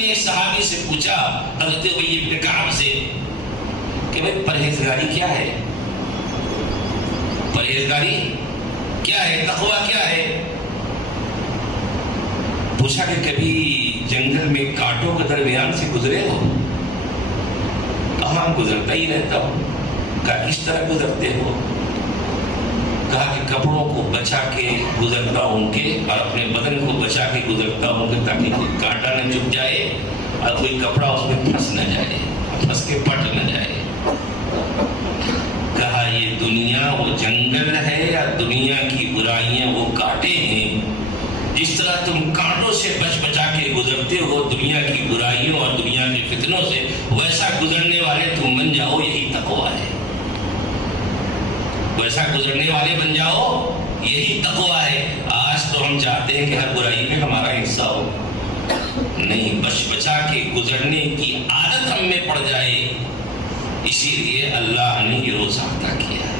نے ایک صحابی سے پوچھا حضرت ابی بن کعب سے کہ بھائی پرہیزگاری کیا ہے؟ پرہیزگاری کیا ہے؟ تقویٰ کیا ہے؟ پوچھا کہ کبھی جنگل میں کانٹوں کے درمیان سے گزرے ہو؟ کہاں گزرتا ہی رہتا ہوں۔ کہا کس طرح گزرتے ہو؟ کہا کہ کپڑوں کو بچا کے گزرتا ہوں کہ اور اپنے بدن کو بچا کے گزرتا ہوں کہ تاکہ کوئی کانٹا نہ چبھ جائے اور کوئی کپڑا اس میں پھنس نہ جائے، پھنس کے پٹ نہ جائے۔ کہا یہ دنیا وہ جنگل ہے یا دنیا کی برائیاں وہ کانٹے ہیں؟ جس طرح تم کانٹوں سے بچ بچا کے گزرتے ہو دنیا کی برائیوں اور دنیا کے فتنوں سے، ویسا گزرنے والے تم بن جاؤ، یہی تقویٰ ہے۔ ویسا گزرنے والے بن جاؤ، یہی تقویٰ ہے۔ آج تو ہم چاہتے ہیں کہ ہر برائی میں ہمارا حصہ ہو، نہیں، بچ بچا کے گزرنے کی عادت ہم میں پڑ جائے، اسی لیے اللہ نے یہ روزہ عطا کیا ہے۔